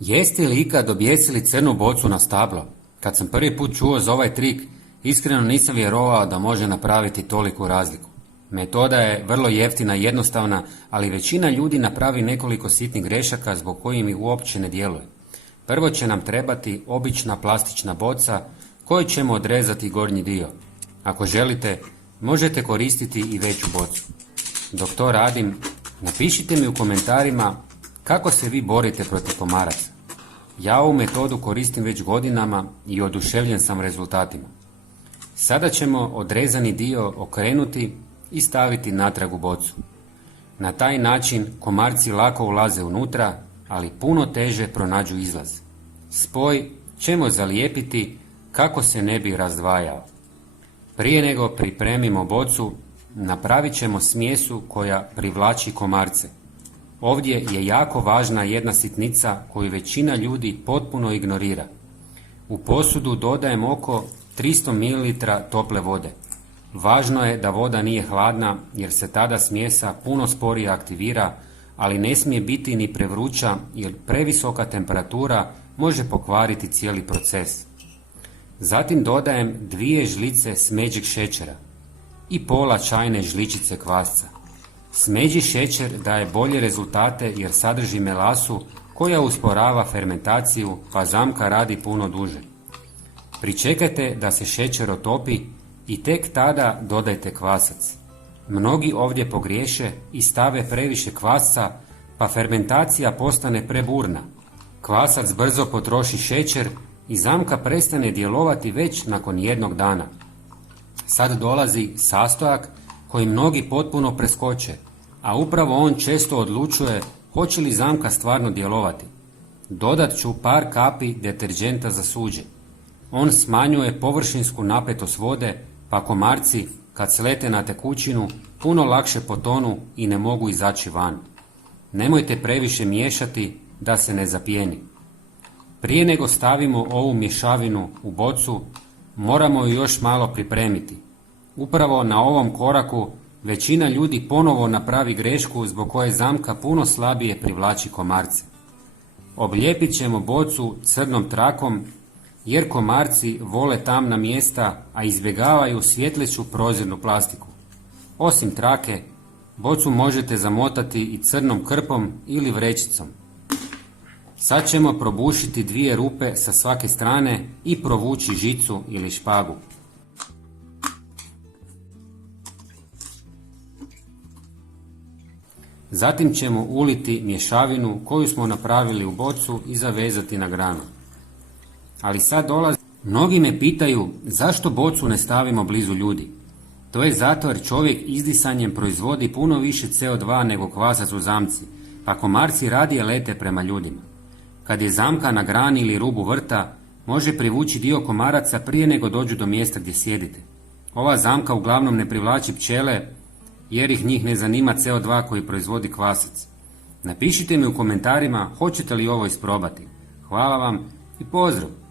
Jeste li ikad objesili crnu bocu na stablo? Kad sam prvi put čuo za ovaj trik, iskreno nisam vjerovao da može napraviti toliku razliku. Metoda je vrlo jeftina i jednostavna, ali većina ljudi napravi nekoliko sitnih grešaka zbog kojih mi uopće ne djeluje. Prvo će nam trebati obična plastična boca koju ćemo odrezati gornji dio. Ako želite, možete koristiti i veću bocu. Dok to radim, napišite mi u komentarima kako se vi borite protiv komaraca. Ja ovu metodu koristim već godinama i oduševljen sam rezultatima. Sada ćemo odrezani dio okrenuti i staviti natrag u bocu. Na taj način komarci lako ulaze unutra, ali puno teže pronađu izlaz. Spoj ćemo zalijepiti kako se ne bi razdvajao. Prije nego pripremimo bocu, napravit ćemo smjesu koja privlači komarce. Ovdje je jako važna jedna sitnica koju većina ljudi potpuno ignorira. U posudu dodajem oko 300 ml tople vode. Važno je da voda nije hladna jer se tada smjesa puno sporije aktivira, ali ne smije biti ni prevruća jer previsoka temperatura može pokvariti cijeli proces. Zatim dodajem 2 žlice smeđeg šećera i pola čajne žličice kvasca. Smeđi šećer daje bolje rezultate jer sadrži melasu koja usporava fermentaciju pa zamka radi puno duže. Pričekajte da se šećer otopi i tek tada dodajte kvasac. Mnogi ovdje pogriješe i stave previše kvasca pa fermentacija postane preburna. Kvasac brzo potroši šećer i zamka prestane djelovati već nakon jednog dana. Sad dolazi sastojak koji mnogi potpuno preskoče, a upravo on često odlučuje hoće li zamka stvarno djelovati. Dodat ću par kapi deterdženta za suđe. On smanjuje površinsku napetost vode, pa komarci, kad slete na tekućinu, puno lakše potonu i ne mogu izaći van. Nemojte previše miješati da se ne zapijeni. Prije nego stavimo ovu mješavinu u bocu, moramo ju još malo pripremiti. Upravo na ovom koraku većina ljudi ponovo napravi grešku zbog koje zamka puno slabije privlači komarce. Oblijepit ćemo bocu crnom trakom jer komarci vole tamna mjesta, a izbjegavaju svjetleću prozirnu plastiku. Osim trake, bocu možete zamotati i crnom krpom ili vrećicom. Sad ćemo probušiti 2 rupe sa svake strane i provući žicu ili špagu. Zatim ćemo uliti mješavinu koju smo napravili u bocu i zavezati na granu. Ali sad dolazi. Mnogi me pitaju zašto bocu ne stavimo blizu ljudi. To je zato jer čovjek izdisanjem proizvodi puno više CO2 nego kvasac u zamci, pa komarci radije lete prema ljudima. Kad je zamka na grani ili rubu vrta, može privući dio komaraca prije nego dođu do mjesta gdje sjedite. Ova zamka uglavnom ne privlači pčele jer njih ne zanima CO2 koji proizvodi kvasac. Napišite mi u komentarima hoćete li ovo isprobati. Hvala vam i pozdrav!